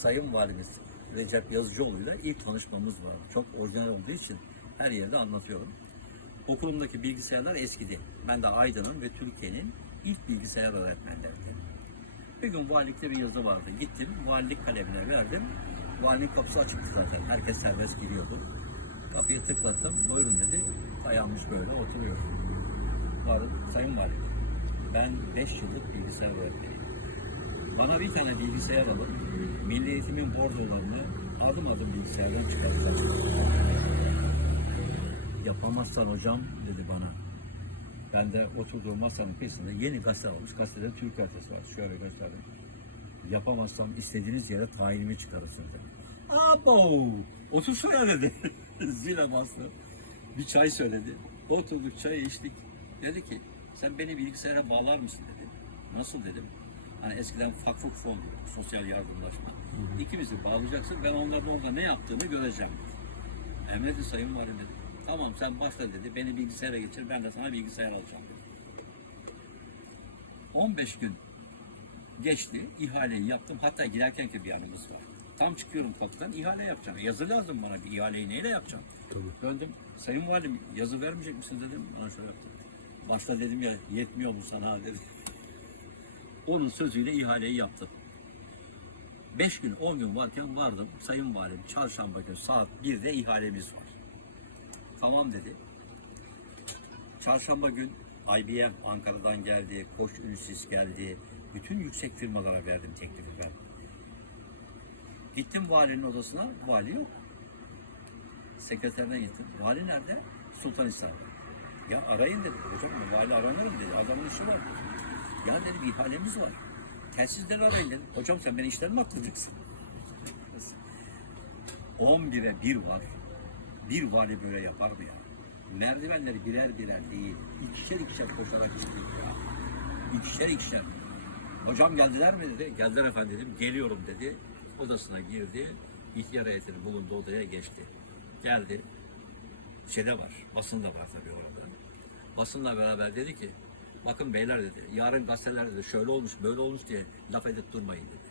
Sayın Valimiz Recep Yazıcıoğlu'yla ilk tanışmamız var. Çok orijinal olduğu için her yerde anlatıyorum. Okulumdaki bilgisayarlar eskidi. Ben de Aydın'ın ve Türkiye'nin ilk bilgisayar öğretmenleriydim. Bir gün valilikte bir yazı vardı. Gittim, valilik kalemine verdim. Valinin kapısı açıktı zaten. Herkes serbest giriyordu. Kapıyı tıklattım. Buyurun dedi. Dayanmış böyle oturuyor. Varım, Sayın Valim, ben 5 yıllık bilgisayar öğretmeniyim. Bana bir tane bilgisayar alın. Milli Eğitim'in bordolarını adım adım bilgisayardan çıkartacağım. Yapamazsan hocam dedi bana. Ben de oturduğum masanın peşinde yeni gazete almış. Gazetede Türk gazetesi var. Şöyle gösterdim. Yapamazsam istediğiniz yere tayinimi çıkarırsınız. Abo! Otur şuraya dedi. Zile bastı. Bir çay söyledi. Oturduk çay içtik. Dedi ki sen beni bilgisayara bağlar mısın dedi. Nasıl dedim. Hani eskiden fakfuk fon, sosyal yardımlaşma. İkimizi bağlayacaksın. Ben onların orada ne yaptığını göreceğim. Emredin sayın valim dedi. Tamam sen başla dedi. Beni bilgisayara geçir. Ben de sana bilgisayar alacağım dedi. 15 gün geçti. ihaleyi yaptım. Hatta giderken ki bir anımız var. Tam çıkıyorum kapıdan ihale yapacağım. Yazı lazım bana. Bir ihaleyi neyle yapacağım? Döndüm. Sayın Valim yazı vermeyecek misin dedim. Bana şöyle yaptı. Başta dedim ya yetmiyor mu sana dedi. Onun sözüyle ihaleyi yaptım. 5 gün 10 gün varken vardım. Sayın Valim çarşamba günü saat 1'de ihalemiz var. Tamam dedi. Çarşamba gün IBM Ankara'dan geldi, Koç Ünsiz geldi. Bütün yüksek firmalara verdim teklifi ben. Gittim valinin odasına, vali yok. Sekreterden gittim. Vali nerede? Sultanhisar'da. Ya arayın dedi. Hocam vali aranırım dedi. Adamın işi var. Ya dedim ihalemiz var. Telsizden arayın dedim. Hocam sen beni işten mi atlayacaksın? 11'e 1 var. Bir vali böyle yapar mı ya? Merdivenleri birer birer değil. İkişer ikişer koşarak çıktık ya. İkişer ikişer. Hocam geldiler mi dedi. Geldiler efendim dedim. Geliyorum dedi. Odasına girdi. İhtiyar heyetinin bulunduğu odaya geçti. Geldi. Şeyde var. Basın da var tabii orada. Basınla beraber dedi ki bakın beyler dedi. Yarın gazetelerde de şöyle olmuş böyle olmuş diye laf edip durmayın dedi.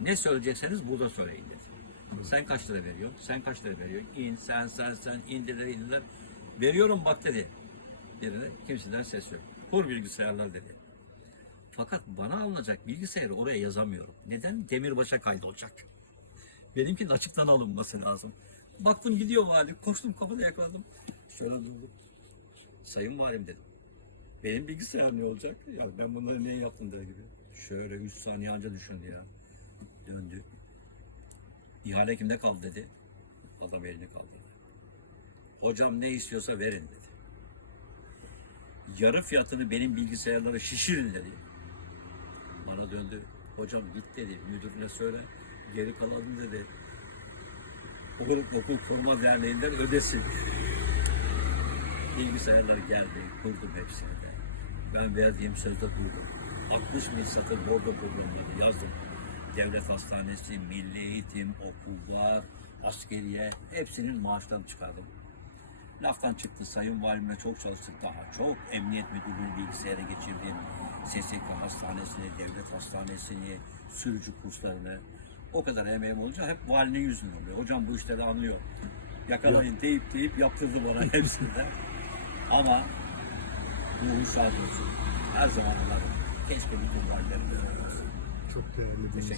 Ne söyleyecekseniz burada söyleyin dedi. Sen kaç lira veriyorsun? Sen kaç lira veriyorsun? İn, sen, sen, sen, indiler, indiler. Veriyorum bak dedi. Birine kimseden ses yok. Kur bilgisayarlar dedi. Fakat bana alınacak bilgisayarı oraya yazamıyorum. Neden? Demirbaş'a kaydolacak. Benimkinin açıktan alınması lazım. Baktım gidiyor vali. Koştum kapıda yakaladım. Şöyle durdum. Sayın valim dedim. Benim bilgisayar ne olacak? Ya ben bunları niye yaptım der gibi. Şöyle 3 saniye anca düşündü ya. Döndü. İhale kimde kaldı dedi. Adam elini kaldırdı. Hocam ne istiyorsa verin dedi. Yarı fiyatını benim bilgisayarlara şişirin dedi. Bana döndü. Hocam git dedi. Müdürüne söyle. Geri kalanını dedi. Okul, okul koruma derneğinden ödesin. Bilgisayarlar geldi. Kurdum hepsini de. Ben verdiğim sözde durdum. 60 bin satır bordo programları yazdım. Devlet hastanesi, milli eğitim, okullar, askeriye hepsinin maaşlarını çıkardım. Laftan çıktı sayın valimle çok çalıştık daha çok. Emniyet müdürlüğünü bilgisayara geçirdim. SSK hastanesini, devlet hastanesini, sürücü kurslarını. O kadar emeğim olunca hep valinin yüzünden oluyor. Hocam bu işleri anlıyor. Yakalayın deyip deyip yaptırdı bana hepsini de. Ama ruhu şad olsun. Her zaman anlarım. Keşke bütün valilerim böyle olsun. Çok değerli bir Teşekkür